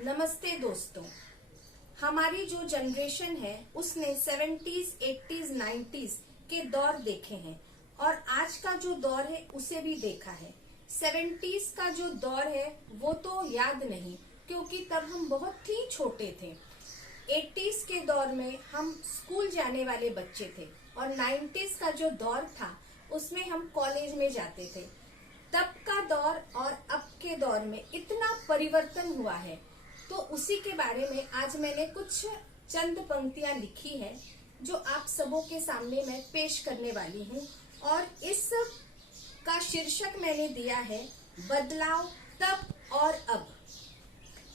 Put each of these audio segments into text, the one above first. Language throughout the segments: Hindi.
नमस्ते दोस्तों। हमारी जो जनरेशन है उसने 70s, 80s, 90s के दौर देखे हैं और आज का जो दौर है उसे भी देखा है। 70s का जो दौर है वो तो याद नहीं, क्योंकि तब हम बहुत ही छोटे थे। 80s के दौर में हम स्कूल जाने वाले बच्चे थे और 90s का जो दौर था उसमें हम कॉलेज में जाते थे। तब का दौर और अब के दौर में इतना परिवर्तन हुआ है, तो उसी के बारे में आज मैंने कुछ चंद पंक्तियां लिखी है जो आप सबों के सामने मैं पेश करने वाली हूँ। और इस का शीर्षक मैंने दिया है बदलाव तब और अब।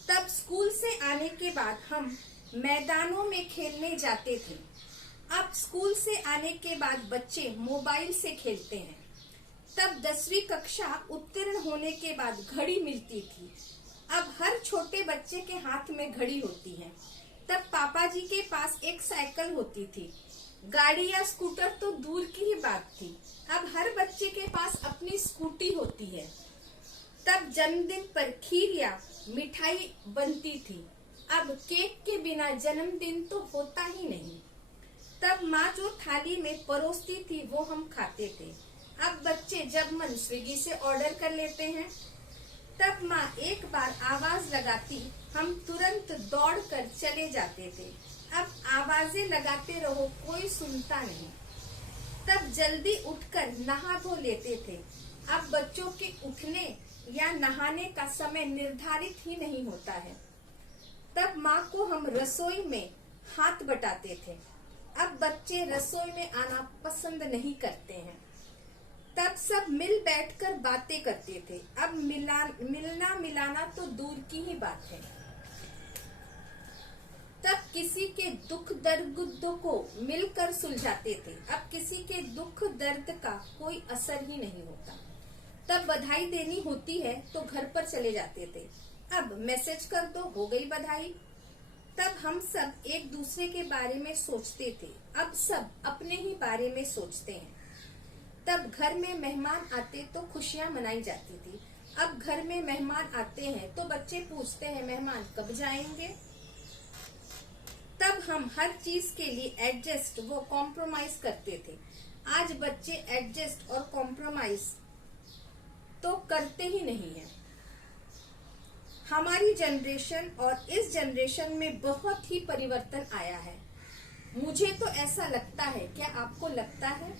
तब स्कूल से आने के बाद हम मैदानों में खेलने जाते थे। अब स्कूल से आने के बाद बच्चे मोबाइल से खेलते हैं। तब 10वीं कक्षा उत्तीर्ण होने के बाद घड़ी मिलती थी। अब हर छोटे बच्चे के हाथ में घड़ी होती है। तब पापा जी के पास एक साइकिल होती थी। गाड़ी या स्कूटर तो दूर की ही बात थी। अब हर बच्चे के पास अपनी स्कूटी होती है। तब जन्मदिन पर खीर या मिठाई बनती थी। अब केक के बिना जन्मदिन तो होता ही नहीं। तब माँ जो थाली में परोसती थी वो हम खाते थे। अब बच्चे जब मन स्विगी से ऑर्डर कर लेते हैं। तब माँ एक बार आवाज लगाती, हम तुरंत दौड़ कर चले जाते थे। अब आवाजें लगाते रहो, कोई सुनता नहीं। तब जल्दी उठकर नहा धो लेते थे। अब बच्चों के उठने या नहाने का समय निर्धारित ही नहीं होता है। तब माँ को हम रसोई में हाथ बटाते थे। अब बच्चे रसोई में आना पसंद नहीं करते हैं। तब सब मिल बैठकर बातें करते थे। अब मिलना मिलाना तो दूर की ही बात है। तब किसी के दुख दर्द को मिलकर सुलझाते थे। अब किसी के दुख दर्द का कोई असर ही नहीं होता। तब बधाई देनी होती है तो घर पर चले जाते थे। अब मैसेज कर दो, हो गई बधाई। तब हम सब एक दूसरे के बारे में सोचते थे। अब सब अपने ही बारे में सोचते हैं। तब घर में मेहमान आते तो खुशियां मनाई जाती थी। अब घर में मेहमान आते हैं तो बच्चे पूछते हैं मेहमान कब जाएंगे। तब हम हर चीज के लिए एडजस्ट व कॉम्प्रोमाइज करते थे। आज बच्चे एडजस्ट और कॉम्प्रोमाइज तो करते ही नहीं है। हमारी जनरेशन और इस जनरेशन में बहुत ही परिवर्तन आया है। मुझे तो ऐसा लगता है, क्या आपको लगता है?